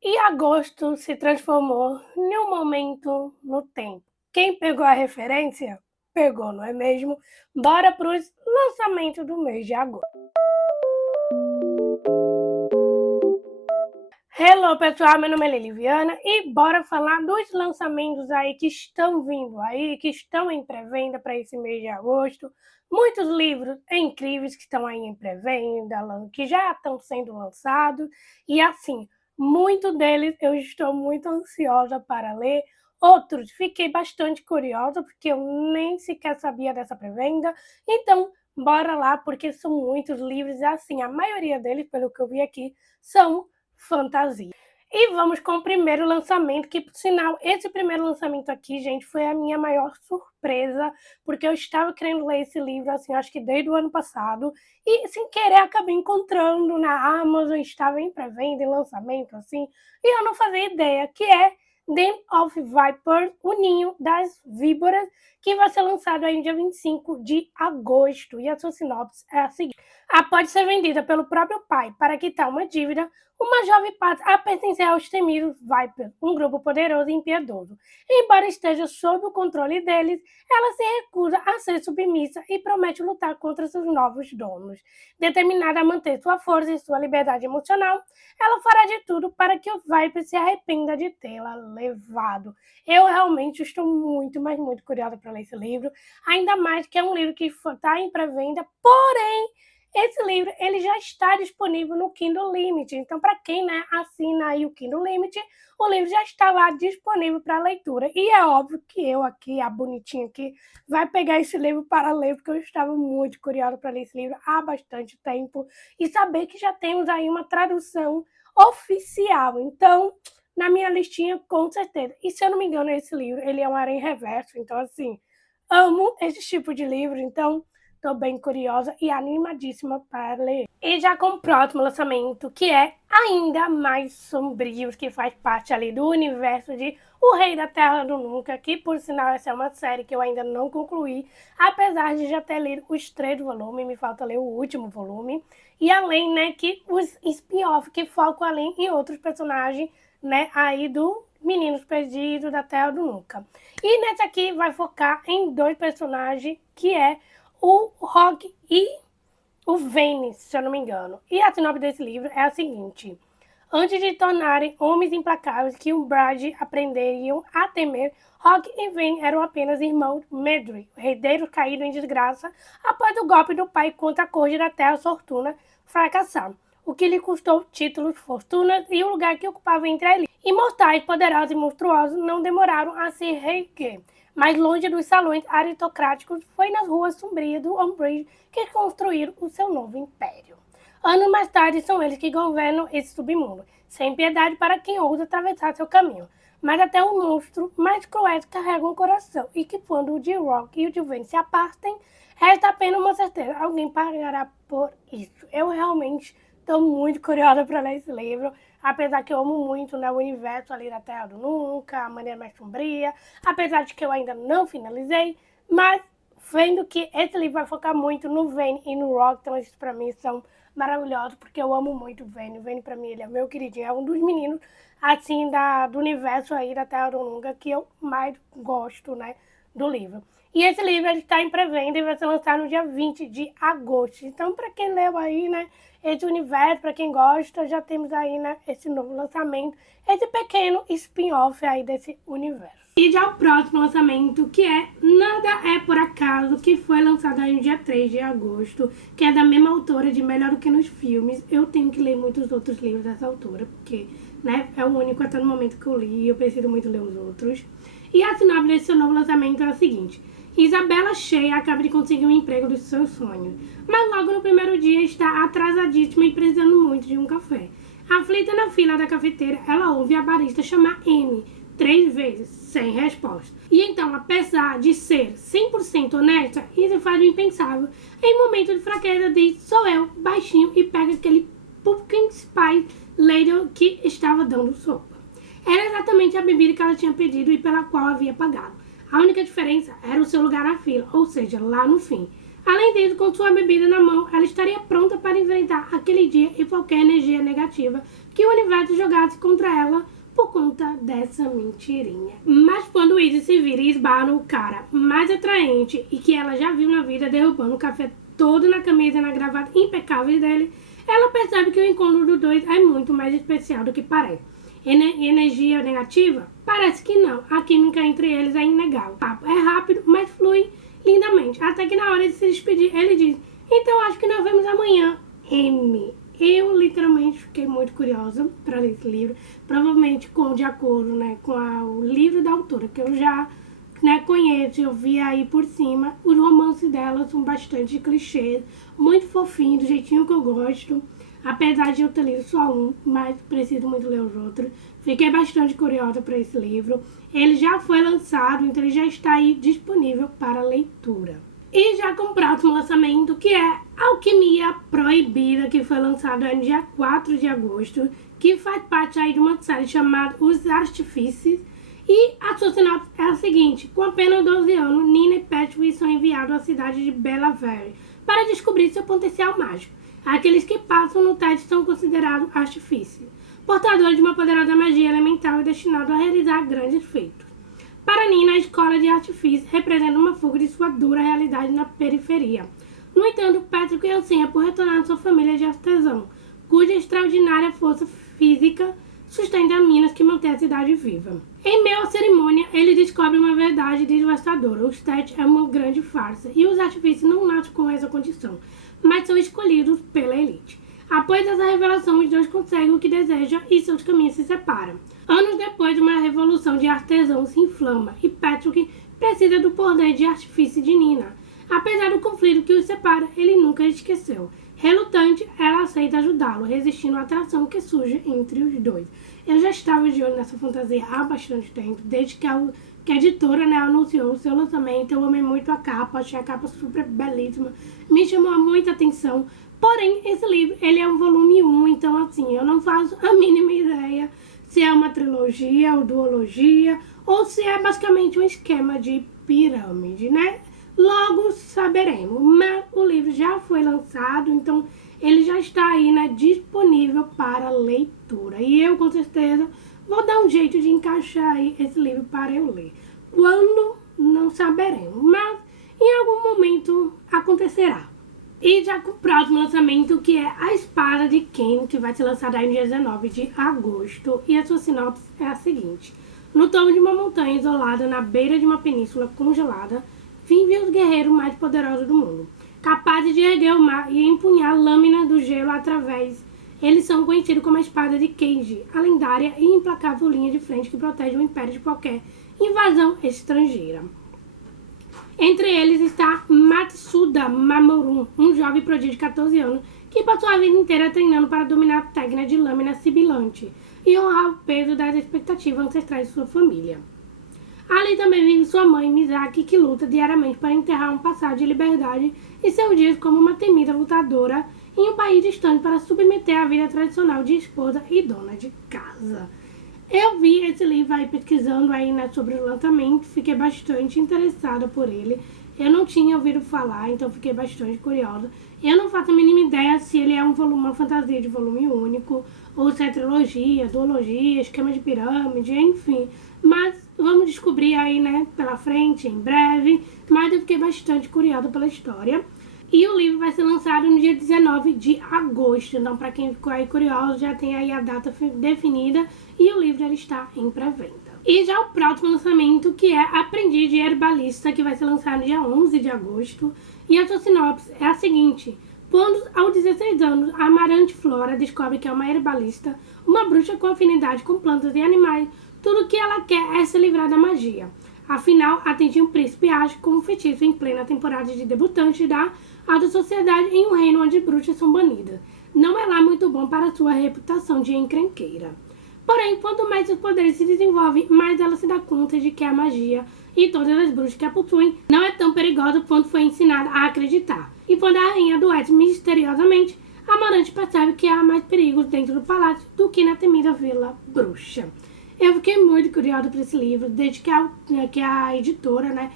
E agosto se transformou em um momento no tempo. Quem pegou a referência, pegou, não é mesmo? Bora para os lançamentos do mês de agosto. Hello pessoal, meu nome é Liliviana e bora falar dos lançamentos aí que estão vindo aí, que estão em pré-venda para esse mês de agosto. Muitos livros incríveis que estão aí em pré-venda, que já estão sendo lançados e assim, muitos deles eu estou muito ansiosa para ler. Outros fiquei bastante curiosa porque eu nem sequer sabia dessa pré-venda. Então, bora lá porque são muitos livros e assim, a maioria deles, pelo que eu vi aqui, são fantasia. E vamos com o primeiro lançamento, que por sinal, esse primeiro lançamento aqui, gente, foi a minha maior surpresa, porque eu estava querendo ler esse livro, assim, acho que desde o ano passado, e sem querer acabei encontrando na Amazon, estava em pré-venda, em lançamento, assim, e eu não fazia ideia, que é Den of Vipers, o Ninho das Víboras, que vai ser lançado aí no dia 25 de agosto, e a sua sinopse é a seguinte. Após ser vendida pelo próprio pai para quitar uma dívida, uma jovem passa a pertencer aos temidos Viper, um grupo poderoso e impiedoso. Embora esteja sob o controle deles, ela se recusa a ser submissa e promete lutar contra seus novos donos. Determinada a manter sua força e sua liberdade emocional, ela fará de tudo para que o Viper se arrependa de tê-la levado. Eu realmente estou muito, mas muito curiosa para ler esse livro, ainda mais que é um livro que está em pré-venda, porém esse livro ele já está disponível no Kindle Limit, então para quem assina aí o Kindle Limit, o livro já está lá disponível para leitura. E é óbvio que eu aqui, a bonitinha aqui, vai pegar esse livro para ler, porque eu estava muito curiosa para ler esse livro há bastante tempo e saber que já temos aí uma tradução oficial. Então, na minha listinha, com certeza. E se eu não me engano, esse livro, ele é um Aranha Reverso, então assim, amo esse tipo de livro, então estou bem curiosa e animadíssima para ler. E já com o próximo lançamento, que é ainda mais sombrio, que faz parte ali do universo de O Rei da Terra do Nunca, que por sinal essa é uma série que eu ainda não concluí, apesar de já ter lido os 3 volumes, me falta ler o último volume, e além, né, que os spin-off que focam ali em outros personagens, né, aí do Meninos Perdidos da Terra do Nunca. E nesse aqui vai focar em 2 personagens, que é o Rogue e o Vane, se eu não me engano. E a sinopse desse livro é a seguinte. Antes de tornarem homens implacáveis que o Brad aprenderiam a temer, Rogue e Vane eram apenas irmãos Medry, herdeiros caídos em desgraça após o golpe do pai contra a corte da Terra Sortuna fracassar, o que lhe custou títulos, fortunas e o lugar que ocupava entre a elite. Imortais, poderosos e monstruosos não demoraram a se reerguer. Mais longe dos salões aristocráticos, foi nas ruas sombrias do Umbridge que construíram o seu novo império. Anos mais tarde, são eles que governam esse submundo, sem piedade para quem ousa atravessar seu caminho. Mas até um monstro mais cruel carrega um coração, e que quando o Rock e o Vane se apartem, resta apenas uma certeza: alguém pagará por isso. Eu realmente estou muito curiosa para ler esse livro, apesar que eu amo muito, né, o universo ali da Terra do Nunca, a maneira mais sombria, apesar de que eu ainda não finalizei, mas vendo que esse livro vai focar muito no Vane e no Rock, então esses para mim são maravilhosos, porque eu amo muito o Vane. O Vane para mim ele é meu queridinho, é um dos meninos assim do universo aí da Terra do Nunca que eu mais gosto, né, do livro. E esse livro está em pré-venda e vai ser lançado no dia 20 de agosto. Então, para quem leu aí, né, esse universo, para quem gosta, já temos aí, né, esse novo lançamento, esse pequeno spin-off aí desse universo. E já o próximo lançamento, que é Nada é Por Acaso, que foi lançado aí no dia 3 de agosto, que é da mesma autora de Melhor do que nos Filmes. Eu tenho que ler muitos outros livros dessa autora, porque, né, é o único até no momento que eu li, eu preciso muito ler os outros. E a sinopse desse seu novo lançamento é a seguinte. Isabela Shea acaba de conseguir um emprego dos seus sonhos, mas logo no primeiro dia está atrasadíssima e precisando muito de um café. Aflita na fila da cafeteira, ela ouve a barista chamar Amy 3 vezes, sem resposta. E então, apesar de ser 100% honesta, isso faz o impensável. Em momento de fraqueza, diz, sou eu, baixinho, e pega aquele pumpkin spice ladle que estava dando sopa. Era exatamente a bebida que ela tinha pedido e pela qual havia pagado. A única diferença era o seu lugar na fila, ou seja, lá no fim. Além disso, com sua bebida na mão, ela estaria pronta para enfrentar aquele dia e qualquer energia negativa que o universo jogasse contra ela por conta dessa mentirinha. Mas quando Izzy se vira e esbarra no cara mais atraente e que ela já viu na vida, derrubando o café todo na camisa e na gravata impecáveis dele, ela percebe que o encontro dos dois é muito mais especial do que parece. Energia negativa? Parece que não. A química entre eles é inegável. O papo é rápido, mas flui lindamente. Até que na hora de se despedir, ele diz: então acho que nós vemos amanhã, M. Eu literalmente fiquei muito curiosa para ler esse livro. Provavelmente de acordo, com o livro da autora, que eu já conheço, eu vi aí por cima. Os romances dela são bastante clichês, muito fofinhos, do jeitinho que eu gosto. Apesar de eu ter lido só um, mas preciso muito ler os outros. Fiquei bastante curiosa para esse livro. Ele já foi lançado, então ele já está aí disponível para leitura. E já com o próximo lançamento, que é Alquimia Proibida, que foi lançado no dia 4 de agosto, que faz parte aí de uma série chamada Os Artifícios. E a sua sinopse é a seguinte: com apenas 12 anos, Nina e Patrick são enviados à cidade de Bellavere para descobrir seu potencial mágico. Aqueles que passam no teste são considerados artifícios, portadores de uma poderosa magia elemental e destinados a realizar grandes feitos. Para Nina, a escola de artifício representa uma fuga de sua dura realidade na periferia. No entanto, Patrick anseia por retornar à sua família de artesão, cuja extraordinária força física sustenta minas que mantém a cidade viva. Em meio à cerimônia, ele descobre uma verdade devastadora: o teste é uma grande farsa e os artifícios não nascem com essa condição, mas são escolhidos pela elite. Após essa revelação, os dois conseguem o que desejam e seus caminhos se separam. Anos depois, uma revolução de artesão se inflama e Patrick precisa do poder de artifício de Nina. Apesar do conflito que os separa, ele nunca a esqueceu. Relutante, ela aceita ajudá-lo, resistindo à atração que surge entre os dois. Eu já estava de olho nessa fantasia há bastante tempo, desde que a editora anunciou o seu lançamento. Eu amei muito a capa, achei a capa super belíssima, me chamou muita atenção. Porém, esse livro, ele é um volume 1, então assim, eu não faço a mínima ideia se é uma trilogia ou duologia, ou se é basicamente um esquema de pirâmide, Logo saberemos, mas o livro já foi lançado, então ele já está aí, disponível para leitura. E eu, com certeza, vou dar um jeito de encaixar aí esse livro para eu ler. Quando, não saberemos, mas em algum momento acontecerá. E já com o próximo lançamento, que é A Espada de Kain, que vai ser lançado aí no dia 19 de agosto. E a sua sinopse é a seguinte: no topo de uma montanha isolada, na beira de uma península congelada, vivem os guerreiros mais poderosos do mundo, capazes de erguer o mar e empunhar lâminas do gelo através. Eles são conhecidos como a Espada de Kain, a lendária e implacável linha de frente que protege o império de qualquer invasão estrangeira. Entre eles está Matsuda Mamoru, um jovem prodígio de 14 anos que passou a vida inteira treinando para dominar a técnica de lâmina sibilante e honrar o peso das expectativas ancestrais de sua família. Ali também vive sua mãe, Misaki, que luta diariamente para enterrar um passado de liberdade e seus dias como uma temida lutadora em um país distante para submeter a vida tradicional de esposa e dona de casa. Eu vi esse livro aí pesquisando aí, sobre o lançamento, fiquei bastante interessada por ele. Eu não tinha ouvido falar, então fiquei bastante curiosa. Eu não faço a mínima ideia se ele é uma fantasia de volume único, ou se é trilogia, duologia, esquema de pirâmide, enfim. Mas vamos descobrir aí, pela frente, em breve. Mas eu fiquei bastante curiosa pela história. E o livro vai ser lançado no dia 19 de agosto. Então, para quem ficou aí curioso, já tem aí a data definida. E o livro ele está em pré-venda. E já o próximo lançamento, que é Aprendiz de Herbalista, que vai ser lançado no dia 11 de agosto. E a sua sinopse é a seguinte: quando, aos 16 anos, a Amarante Flora descobre que é uma herbalista, uma bruxa com afinidade com plantas e animais, tudo o que ela quer é se livrar da magia. Afinal, atingir um príncipe age como um feitiço em plena temporada de debutantes da alta sociedade em um reino onde bruxas são banidas. Não é lá muito bom para sua reputação de encrenqueira. Porém, quanto mais seus poderes se desenvolvem, mais ela se dá conta de que a magia e todas as bruxas que a possuem não é tão perigosa quanto foi ensinada a acreditar. E quando a rainha adoece misteriosamente, Amarante percebe que há mais perigos dentro do palácio do que na temida Vila Bruxa. Eu fiquei muito curiosa por esse livro, desde que a editora,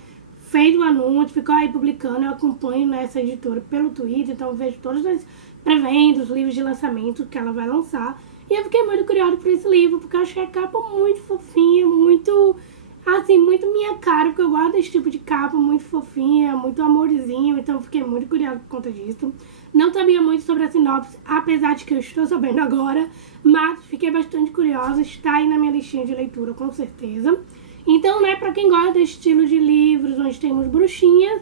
fez o anúncio, ficou aí publicando. Eu acompanho nessa editora pelo Twitter, então eu vejo todas as pré-vendas, livros de lançamento que ela vai lançar. E eu fiquei muito curiosa por esse livro, porque eu achei a capa muito fofinha, muito, assim, muito minha cara, porque eu gosto desse tipo de capa, muito fofinha, muito amorzinho, então eu fiquei muito curiosa por conta disso. Não sabia muito sobre a sinopse, apesar de que eu estou sabendo agora, mas fiquei bastante curiosa, está aí na minha listinha de leitura, com certeza. Então, né, pra quem gosta desse estilo de livros, onde temos bruxinhas,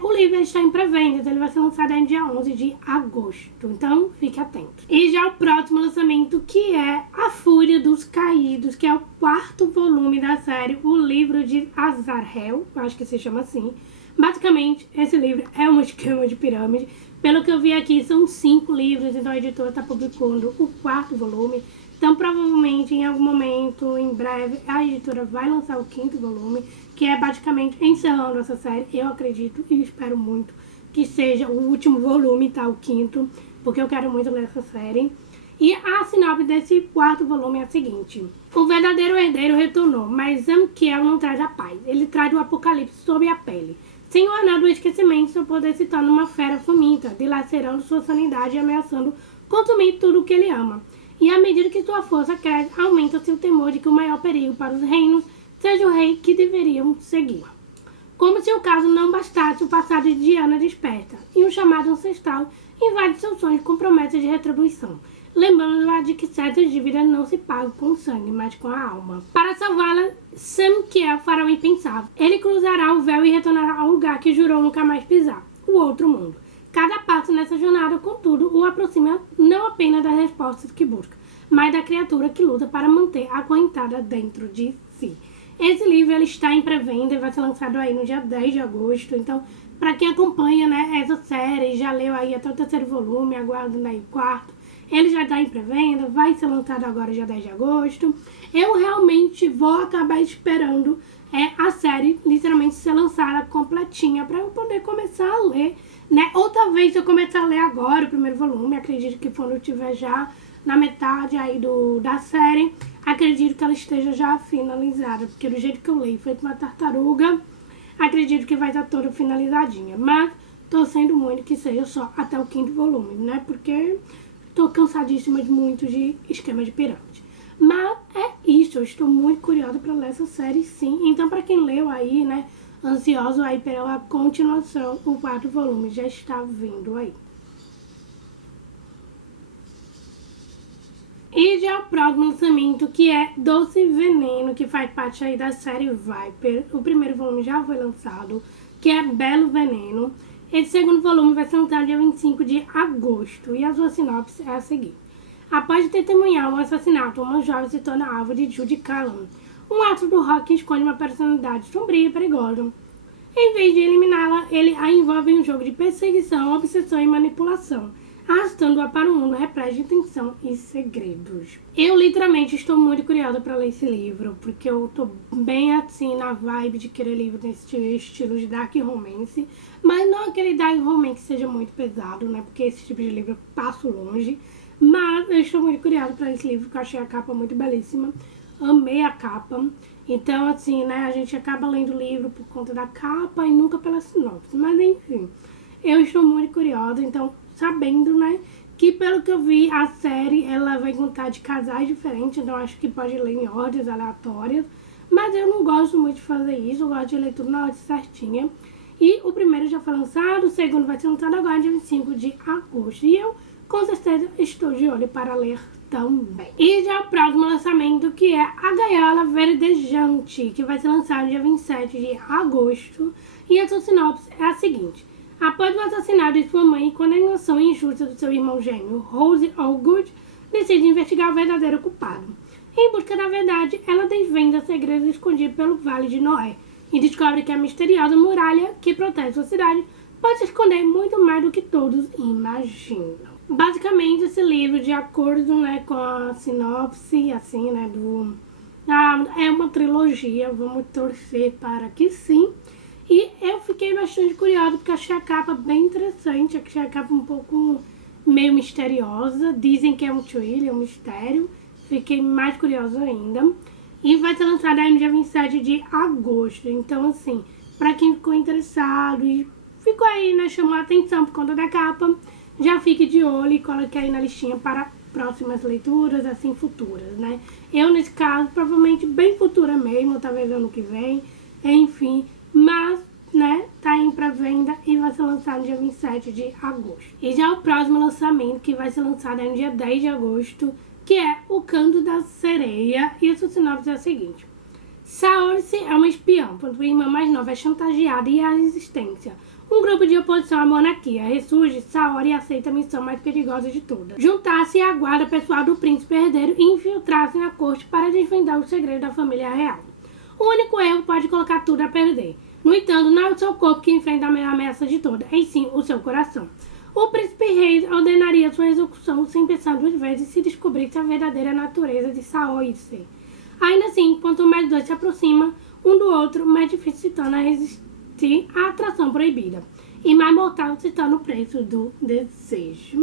o livro está em pré-venda, então ele vai ser lançado em dia 11 de agosto, então fique atento. E já o próximo lançamento, que é A Fúria dos Caídos, que é o 4º volume da série, o livro de Azarel, acho que se chama assim. Basicamente, esse livro é um esquema de pirâmide. Pelo que eu vi aqui, são 5 livros, então a editora está publicando o 4º volume. Então, provavelmente, em algum momento, em breve, a editora vai lançar o 5º volume, que é basicamente encerrando essa série. Eu acredito e espero muito que seja o último volume, tá? O 5º, porque eu quero muito ler essa série. E a sinopse desse 4º volume é a seguinte: o verdadeiro herdeiro retornou, mas Zamkiel não traz a paz. Ele traz o apocalipse sob a pele. Sem o anel do esquecimento, seu poder se torna uma fera faminta, dilacerando sua sanidade e ameaçando consumir tudo o que ele ama. E à medida que sua força cresce, aumenta seu temor de que o maior perigo para os reinos seja o rei que deveriam seguir. Como se o caso não bastasse, o passado de Diana desperta, e um chamado ancestral invade seus sonhos com promessas de retribuição, lembrando-a de que certas dívidas não se pagam com sangue, mas com a alma. Para salvá-la, Zamkiel fará o impensável. Ele cruzará o véu e retornará ao lugar que jurou nunca mais pisar, o outro mundo. Cada passo nessa jornada, contudo, o aproxima não apenas das respostas que busca, mas da criatura que luta para manter acorrentada dentro de si. Esse livro ele está em pré-venda e vai ser lançado aí no dia 10 de agosto. Então, para quem acompanha, né, essa série, já leu aí até o 3º volume, aguardando aí o 4º, ele já está em pré-venda, vai ser lançado agora dia 10 de agosto. Eu realmente vou acabar esperando a série literalmente ser lançada completinha para eu poder começar a ler, né? Ou talvez eu começar a ler agora o 1º volume, acredito que quando eu estiver já na metade aí da série, acredito que ela esteja já finalizada, porque do jeito que eu leio, feito uma tartaruga, acredito que vai estar toda finalizadinha, mas torcendo muito que seja só até o 5º volume, né? Porque tô cansadíssima de esquema de pirâmide. Mas é isso, eu estou muito curiosa para ler essa série, sim. Então, para quem leu aí, né, ansioso aí pela continuação, o 4º volume já está vindo aí. E já o próximo lançamento, que é Doce Veneno, que faz parte aí da série Viper. O 1º volume já foi lançado, que é Belo Veneno. Esse 2º volume vai ser lançado dia 25 de agosto. E a sua sinopse é a seguinte: após testemunhar um assassinato, uma jovem se torna alvo de Judy Callan, um astro do rock que esconde uma personalidade sombria e perigosa. Em vez de eliminá-la, ele a envolve em um jogo de perseguição, obsessão e manipulação, arrastando-a para um mundo repleto de tensão e segredos. Eu literalmente estou muito curiosa para ler esse livro, porque eu tô bem assim na vibe de querer livro nesse estilo de dark romance, mas não aquele dark romance que seja muito pesado, né? Porque esse tipo de livro eu passo longe. Mas eu estou muito curiosa para esse livro, porque eu achei a capa muito belíssima. Amei a capa. Então, assim, né, a gente acaba lendo o livro por conta da capa e nunca pela sinopse. Mas, enfim, eu estou muito curiosa. Então, sabendo, né, que pelo que eu vi, a série, ela vai contar de casais diferentes. Então, acho que pode ler em ordens aleatórias. Mas eu não gosto muito de fazer isso. Eu gosto de ler tudo na ordem certinha. E o 1º já foi lançado, o 2º vai ser lançado agora, dia 25 de agosto. E eu, com certeza, estou de olho para ler também. E já o próximo lançamento, que é A Gaiola Verdejante, que vai ser lançado dia 27 de agosto. E a sua sinopse é a seguinte: após o assassinato de sua mãe e condenação injusta do seu irmão gêmeo, Rose Allgood decide investigar o verdadeiro culpado. Em busca da verdade, ela desvenda segredos escondidos pelo Vale de Noé e descobre que a misteriosa muralha que protege sua cidade pode esconder muito mais do que todos imaginam. Basicamente, esse livro, de acordo, né, com a sinopse, assim, né, é uma trilogia, vamos torcer para que sim. E eu fiquei bastante curiosa, porque achei a capa bem interessante, achei a capa um pouco meio misteriosa. Dizem que é um thriller, um mistério. Fiquei mais curiosa ainda. E vai ser lançado aí no dia 27 de agosto. Então, assim, para quem ficou interessado e ficou aí, né, chamou a atenção por conta da capa, já fique de olho e coloque aí na listinha para próximas leituras, assim, futuras, né? Eu, nesse caso, provavelmente bem futura mesmo, talvez ano que vem, enfim, mas, né, tá em pré-venda e vai ser lançado no dia 27 de agosto. E já o próximo lançamento, que vai ser lançado no dia 10 de agosto, que é O Canto da Sereia, e a sua sinopse é a seguinte: Saori é uma espiã, quando sua irmã mais nova é chantageada e a resistência. Um grupo de oposição à monarquia ressurge, Saori aceita a missão mais perigosa de todas: juntar-se à guarda pessoal do príncipe herdeiro e infiltrar-se na corte para desvendar os segredos da família real. O único erro pode colocar tudo a perder. No entanto, não é o seu corpo que enfrenta a maior ameaça de todas, e sim o seu coração. O príncipe rei ordenaria sua execução sem pensar duas vezes se descobrisse a verdadeira natureza de Saori. Ainda assim, quanto mais dois se aproximam um do outro, mais difícil se torna resistir à atração proibida. E mais mortal se torna o preço do desejo.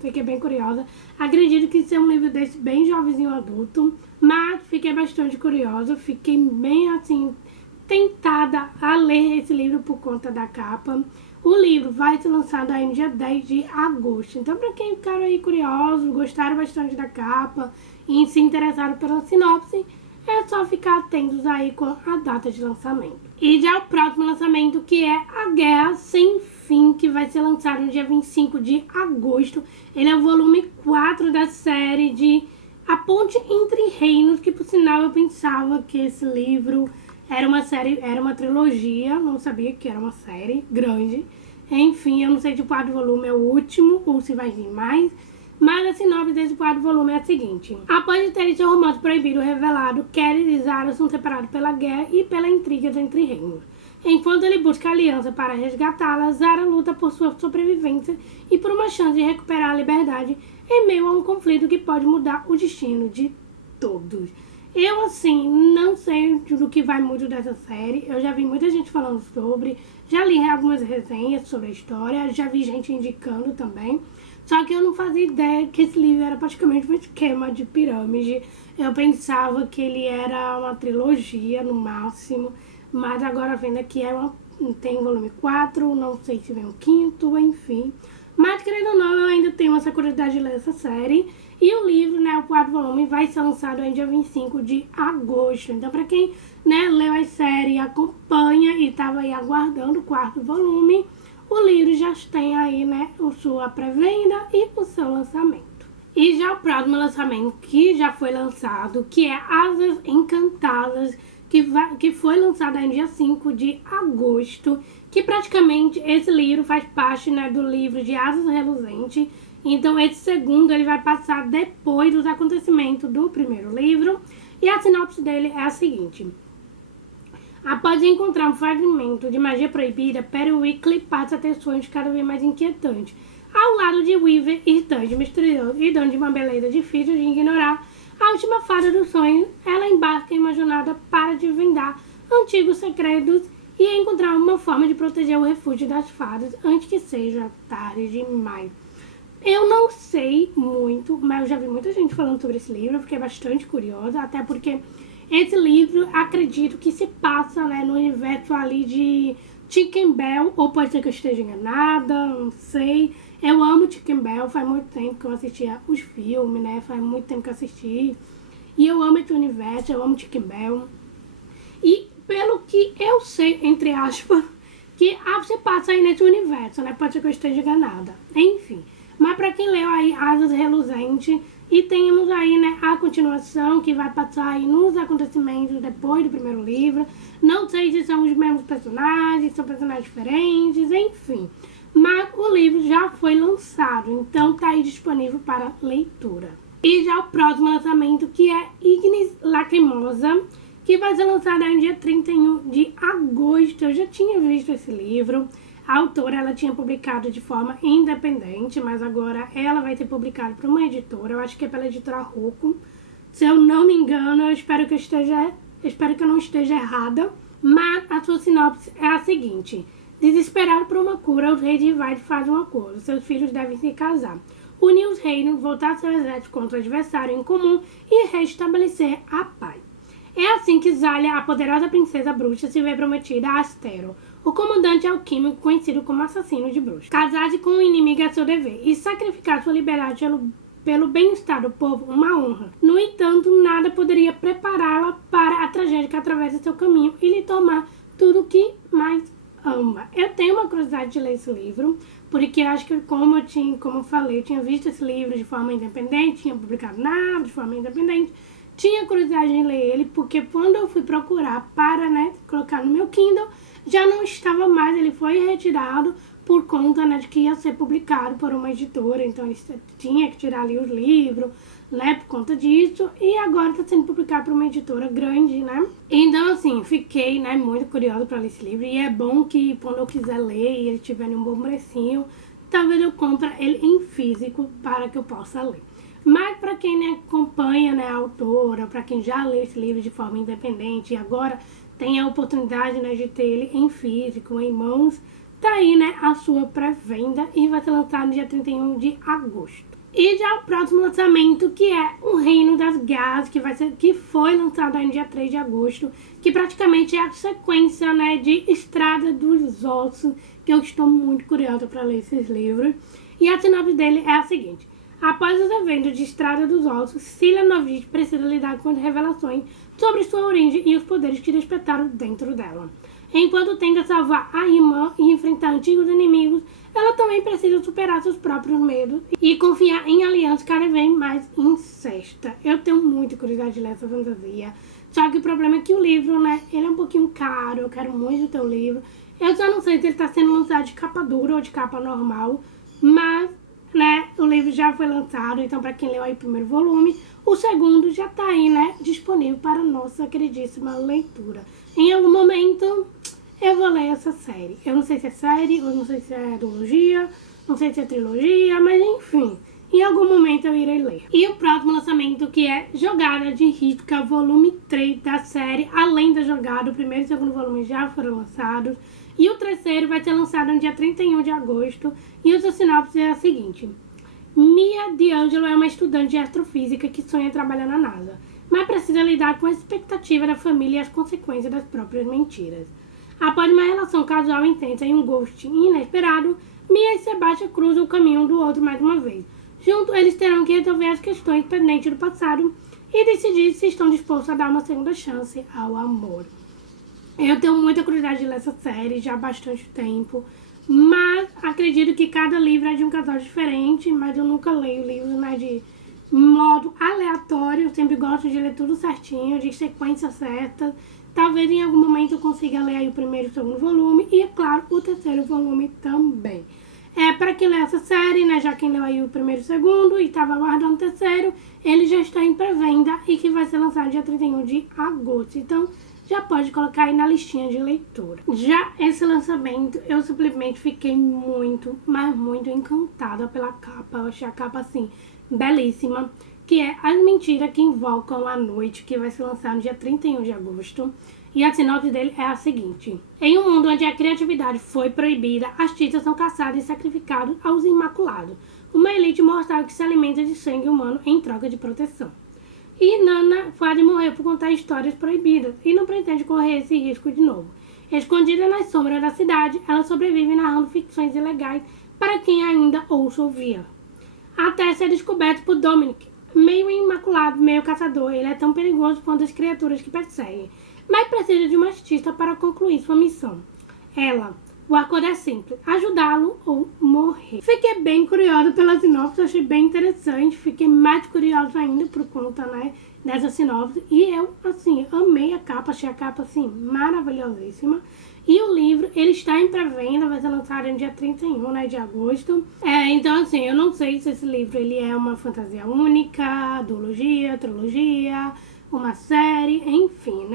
Fiquei bem curiosa. Acredito que isso é um livro desse bem jovenzinho adulto, mas fiquei bastante curiosa. Fiquei bem assim, tentada a ler esse livro por conta da capa. O livro vai ser lançado aí no dia 10 de agosto. Então, para quem ficaram aí curiosos, gostaram bastante da capa e se interessaram pela sinopse, é só ficar atentos aí com a data de lançamento. E já o próximo lançamento, que é A Guerra Sem Fim, que vai ser lançado no dia 25 de agosto. Ele é o volume 4 da série de A Ponte Entre Reinos, que por sinal eu pensava que esse livro era uma série, era uma trilogia, não sabia que era uma série grande. Enfim, eu não sei se o quarto volume é o último ou se vai vir mais. Mas a sinopse desse quarto volume é a seguinte: após ter seu romance proibido revelado, Kelly e Zara são separados pela guerra e pela intriga entre reinos. Enquanto ele busca aliança para resgatá-la, Zara luta por sua sobrevivência e por uma chance de recuperar a liberdade em meio a um conflito que pode mudar o destino de todos. Eu, assim, não sei do que vai muito dessa série. Eu já vi muita gente falando sobre, já li algumas resenhas sobre a história, já vi gente indicando também. Só que eu não fazia ideia que esse livro era praticamente um esquema de pirâmide. Eu pensava que ele era uma trilogia, no máximo. Mas agora vendo aqui, tem o volume 4, não sei se vem o quinto, enfim. Mas, querendo ou não, eu ainda tenho essa curiosidade de ler essa série. E o livro, né, o quarto volume, vai ser lançado em dia 25 de agosto. Então, para quem, né, leu a série, acompanha e estava aí aguardando o quarto volume, o livro já tem aí, né, a sua pré-venda e o seu lançamento. E já o próximo lançamento, que já foi lançado, que é Asas Encantadas, que foi lançado em dia 5 de agosto, que praticamente esse livro faz parte, né, do livro de Asas Reluzentes. Então esse segundo ele vai passar depois dos acontecimentos do primeiro livro. E a sinopse dele é a seguinte: após encontrar um fragmento de magia proibida, Perry Weasley passa a ter sonhos cada vez mais inquietantes. Ao lado de Weaver, irritante, misterioso e dono de uma beleza difícil de ignorar, a última fada dos sonhos, ela embarca em uma jornada para desvendar antigos segredos e encontrar uma forma de proteger o refúgio das fadas antes que seja tarde demais. Eu não sei muito, mas eu já vi muita gente falando sobre esse livro, eu fiquei bastante curiosa, até porque esse livro, acredito que se passa, né, no universo ali de Tinkerbell, ou pode ser que eu esteja enganada, não sei. Eu amo Tinkerbell, faz muito tempo que eu assistia os filmes, né, faz muito tempo que eu assisti. E eu amo esse universo, eu amo Tinkerbell. E pelo que eu sei, entre aspas, que se passa aí nesse universo, né, pode ser que eu esteja enganada. Enfim, mas para quem leu aí Asas Reluzentes, e temos aí, né, a continuação que vai passar aí nos acontecimentos depois do primeiro livro. Não sei se são os mesmos personagens, são personagens diferentes, enfim. Mas o livro já foi lançado, então tá aí disponível para leitura. E já o próximo lançamento, que é Ignis Lacrimosa, que vai ser lançado aí no dia 31 de agosto. Eu já tinha visto esse livro. A autora, ela tinha publicado de forma independente, mas agora ela vai ter publicado para uma editora, eu acho que é pela editora Rocco. Se eu não me engano, eu espero que eu não esteja errada, mas a sua sinopse é a seguinte: desesperado por uma cura, os reis de Ivide fazem um acordo, seus filhos devem se casar, unir os reinos, voltar seu exército contra o adversário em comum e restabelecer a paz. É assim que Zalha, a poderosa princesa bruxa, se vê prometida a Astero, o comandante alquímico conhecido como assassino de bruxas. Casar-se com um inimigo é seu dever, e sacrificar sua liberdade pelo bem-estar do povo, uma honra. No entanto, nada poderia prepará-la para a tragédia que atravessa seu caminho e lhe tomar tudo o que mais ama. Eu tenho uma curiosidade de ler esse livro, porque eu acho que, como eu falei, eu tinha visto esse livro de forma independente, tinha publicado nada de forma independente, tinha curiosidade em ler ele, porque quando eu fui procurar para, colocar no meu Kindle, já não estava mais, ele foi retirado por conta, de que ia ser publicado por uma editora, então ele tinha que tirar ali os livros, por conta disso, e agora está sendo publicado por uma editora grande, Então, assim, fiquei, muito curiosa para ler esse livro, e é bom que quando eu quiser ler e ele tiver em um bom precinho, talvez eu compre ele em físico para que eu possa ler. Mas para quem acompanha a autora, para quem já leu esse livro de forma independente e agora tem a oportunidade de ter ele em físico, em mãos, tá aí a sua pré-venda e vai ser lançado no dia 31 de agosto. E já o próximo lançamento, que é O Reino das Garras, que foi lançado aí no dia 3 de agosto, que praticamente é a sequência de Estrada dos Ossos, que eu estou muito curiosa para ler esses livros. E a sinopse dele é a seguinte: após os eventos de Estrada dos Ossos, Cilia Novice precisa lidar com as revelações sobre sua origem e os poderes que despertaram dentro dela. Enquanto tenta salvar a irmã e enfrentar antigos inimigos, ela também precisa superar seus próprios medos e confiar em alianças cada vez mais incesta. Eu tenho muita curiosidade de ler essa fantasia, só que o problema é que o livro, ele é um pouquinho caro, eu quero muito ter o livro. Eu só não sei se ele está sendo lançado de capa dura ou de capa normal, mas o livro já foi lançado, então para quem leu aí o primeiro volume, o segundo já está aí, disponível para nossa queridíssima leitura. Em algum momento eu vou ler essa série. Eu não sei se é série, eu não sei se é duologia, não sei se é trilogia, mas enfim, em algum momento eu irei ler. E o próximo lançamento, que é Jogada de Risca, volume 3 da série Além da Jogada. O primeiro e o segundo volume já foram lançados. E o terceiro vai ser lançado no dia 31 de agosto. E o seu sinopse é a seguinte: Mia D'Angelo é uma estudante de astrofísica que sonha trabalhar na NASA, mas precisa lidar com a expectativa da família e as consequências das próprias mentiras. Após uma relação casual intensa e um ghost inesperado, Mia e Sebastian cruzam o caminho um do outro mais uma vez. Juntos, eles terão que resolver as questões pendentes do passado e decidir se estão dispostos a dar uma segunda chance ao amor. Eu tenho muita curiosidade de ler essa série já há bastante tempo, mas acredito que cada livro é de um casal diferente, mas eu nunca leio livros de modo aleatório. Eu sempre gosto de ler tudo certinho, de sequência certa. Talvez em algum momento eu consiga ler aí o primeiro e o segundo volume e, é claro, o terceiro volume também. Para quem lê essa série, já quem leu aí o primeiro e o segundo e estava aguardando o terceiro, ele já está em pré-venda e que vai ser lançado dia 31 de agosto. Então, já pode colocar aí na listinha de leitura. Já esse lançamento, eu simplesmente fiquei muito, mas muito encantada pela capa. Eu achei a capa, assim, belíssima, que é As Mentiras que Invocam a Noite, que vai ser lançado no dia 31 de agosto. E a sinopse dele é a seguinte: em um mundo onde a criatividade foi proibida, artistas são caçados e sacrificados aos Imaculados, uma elite mortal que se alimenta de sangue humano em troca de proteção. E Nana pode morrer por contar histórias proibidas e não pretende correr esse risco de novo. Escondida nas sombras da cidade, ela sobrevive narrando ficções ilegais para quem ainda ouça ouvir. Até ser descoberto por Dominic, meio imaculado, meio caçador. Ele é tão perigoso quanto as criaturas que perseguem, mas precisa de uma artista para concluir sua missão. O acordo é simples: ajudá-lo ou morrer. Fiquei bem curiosa pela sinopse, achei bem interessante. Fiquei mais curiosa ainda por conta, dessa sinopse. E eu, assim, amei a capa, achei a capa, assim, maravilhosíssima. E o livro, ele está em pré-venda, vai ser lançado no dia 31, de agosto. Então, assim, eu não sei se esse livro ele é uma fantasia única, duologia, trilogia, uma série, enfim,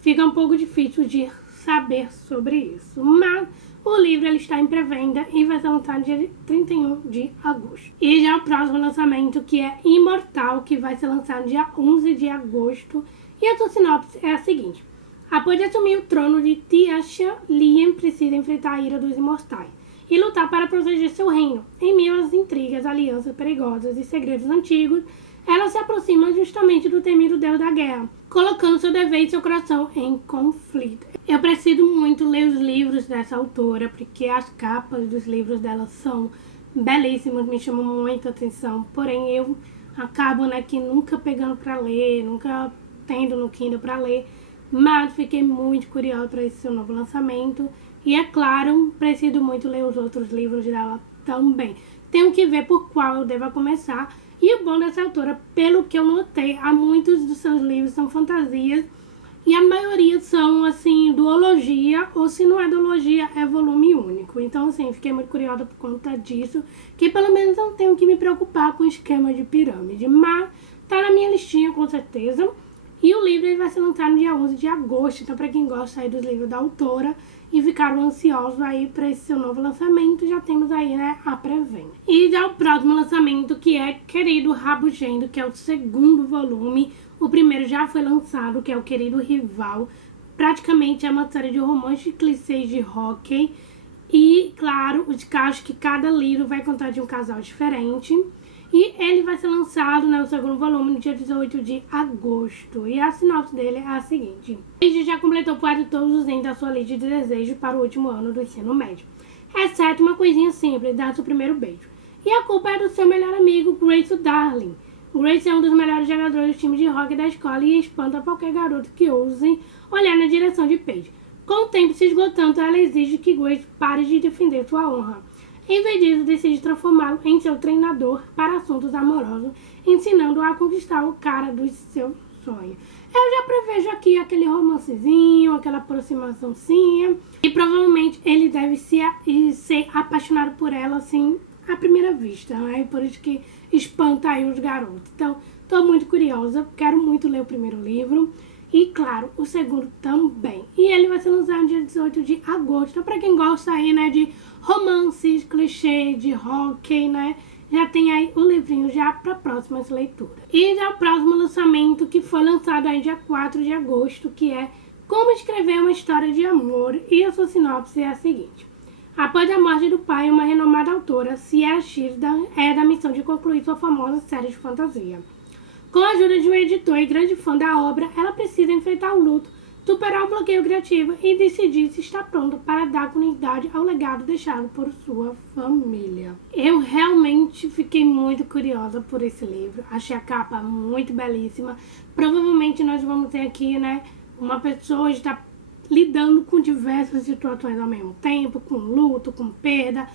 Fica um pouco difícil de saber sobre isso. Mas o livro ele está em pré-venda e vai ser lançado no dia 31 de agosto. E já o próximo lançamento, que é Imortal, que vai ser lançado no dia 11 de agosto. E a sua sinopse é a seguinte: após de assumir o trono de Tiasha, Liam precisa enfrentar a ira dos imortais e lutar para proteger seu reino. Em meio às intrigas, alianças perigosas e segredos antigos, ela se aproxima justamente do temido deus da guerra, colocando seu dever e seu coração em conflito. Eu preciso muito ler os livros dessa autora, porque as capas dos livros dela são belíssimas, me chamam muita atenção, porém eu acabo, que nunca pegando para ler, nunca tendo no Kindle para ler, mas fiquei muito curiosa para esse seu novo lançamento e, é claro, preciso muito ler os outros livros dela também. Tenho que ver por qual eu devo começar. E o bom dessa autora, pelo que eu notei, há muitos dos seus livros são fantasias e a maioria são, assim, duologia, ou se não é duologia, é volume único. Então, assim, fiquei muito curiosa por conta disso, que pelo menos não tenho que me preocupar com o esquema de pirâmide, mas tá na minha listinha com certeza. E o livro ele vai ser lançado no dia 11 de agosto, então para quem gosta aí dos livros da autora e ficaram ansiosos aí para esse seu novo lançamento, já temos aí, a pré-venda. E já o próximo lançamento, que é Querido Rabugento, que é o segundo volume. O primeiro já foi lançado, que é o Querido Rival. Praticamente é uma série de romances e clichês de hóquei. E, claro, os casos que cada livro vai contar de um casal diferente. E ele vai ser lançado, o segundo volume, no dia 18 de agosto. E a sinopse dele é a seguinte: Paige já completou quase todos os itens da sua lista de desejos para o último ano do ensino médio, exceto uma coisinha simples, dar seu primeiro beijo. E a culpa é do seu melhor amigo, Grace Darling. Grace é um dos melhores jogadores do time de hóquei da escola e espanta qualquer garoto que ouse olhar na direção de Paige. Com o tempo se esgotando, ela exige que Grace pare de defender sua honra. Em vez disso, decide transformá-lo em seu treinador para assuntos amorosos, ensinando-o a conquistar o cara dos seus sonhos. Eu já prevejo aqui aquele romancezinho, aquela aproximaçãozinha, e provavelmente ele deve ser apaixonado por ela, assim, à primeira vista, Por isso que espanta aí os garotos. Então, tô muito curiosa, quero muito ler o primeiro livro. E, claro, o segundo também. E ele vai ser lançado no dia 18 de agosto. Então, pra quem gosta aí, de romances, clichê, de hóquei, já tem aí o livrinho já para próximas leituras. E já o próximo lançamento, que foi lançado aí dia 4 de agosto, que é Como Escrever uma História de Amor. E a sua sinopse é a seguinte: após a morte do pai, uma renomada autora, Sierra Sheridan, é da missão de concluir sua famosa série de fantasia. Com a ajuda de um editor e grande fã da obra, ela precisa enfrentar o luto, superar o bloqueio criativo e decidir se está pronta para dar continuidade ao legado deixado por sua família. Eu realmente fiquei muito curiosa por esse livro. Achei a capa muito belíssima. Provavelmente nós vamos ter aqui, uma pessoa que está lidando com diversas situações ao mesmo tempo, com luto, com perda,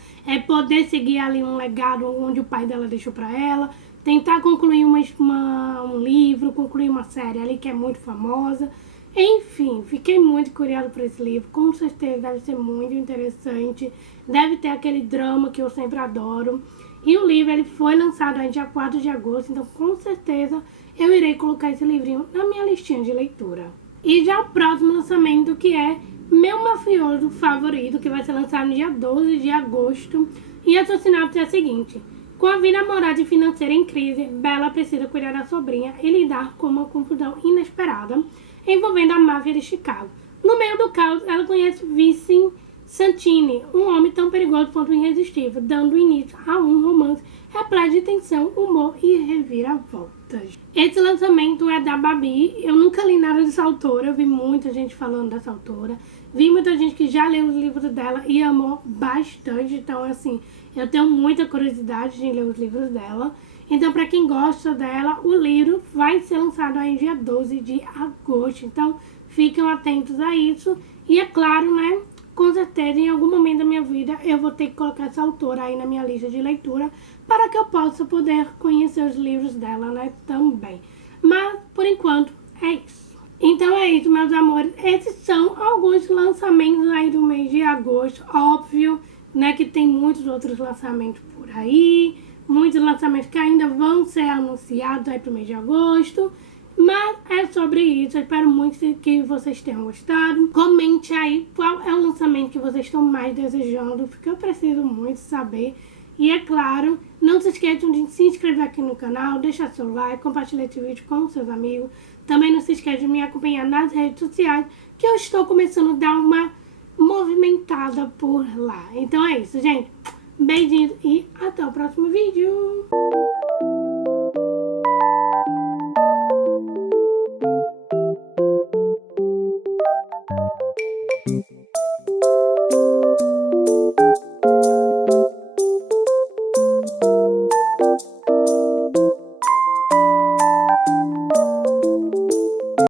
poder seguir ali um legado onde o pai dela deixou para ela, tentar concluir um livro, concluir uma série ali que é muito famosa. Enfim, fiquei muito curiosa por esse livro. Com certeza deve ser muito interessante. Deve ter aquele drama que eu sempre adoro. E o livro ele foi lançado aí dia 4 de agosto, então com certeza eu irei colocar esse livrinho na minha listinha de leitura. E já o próximo lançamento, que é Meu Mafioso Favorito, que vai ser lançado no dia 12 de agosto. E a sua sinopse é a seguinte: com a vida amorosa e financeira em crise, Bella precisa cuidar da sobrinha e lidar com uma confusão inesperada envolvendo a máfia de Chicago. No meio do caos, ela conhece Vincent Santini, um homem tão perigoso quanto irresistível, dando início a um romance repleto de tensão, humor e reviravoltas. Esse lançamento é da Babi. Eu nunca li nada dessa autora, eu vi muita gente falando dessa autora, vi muita gente que já leu os livros dela e amou bastante, então assim, eu tenho muita curiosidade de ler os livros dela. Então, para quem gosta dela, o livro vai ser lançado aí dia 12 de agosto. Então, fiquem atentos a isso. E é claro, com certeza, em algum momento da minha vida, eu vou ter que colocar essa autora aí na minha lista de leitura para que eu possa poder conhecer os livros dela, também. Mas, por enquanto, é isso. Então é isso, meus amores. Esses são alguns lançamentos aí do mês de agosto. Óbvio, que tem muitos outros lançamentos por aí. Muitos lançamentos que ainda vão ser anunciados aí pro mês de agosto. Mas é sobre isso. Eu espero muito que vocês tenham gostado. Comente aí qual é o lançamento que vocês estão mais desejando, porque eu preciso muito saber. E é claro, não se esqueçam de se inscrever aqui no canal, deixar seu like, compartilhar esse vídeo com seus amigos. Também não se esqueça de me acompanhar nas redes sociais, que eu estou começando a dar uma movimentada por lá. Então é isso, gente. Beijinhos e até o próximo vídeo.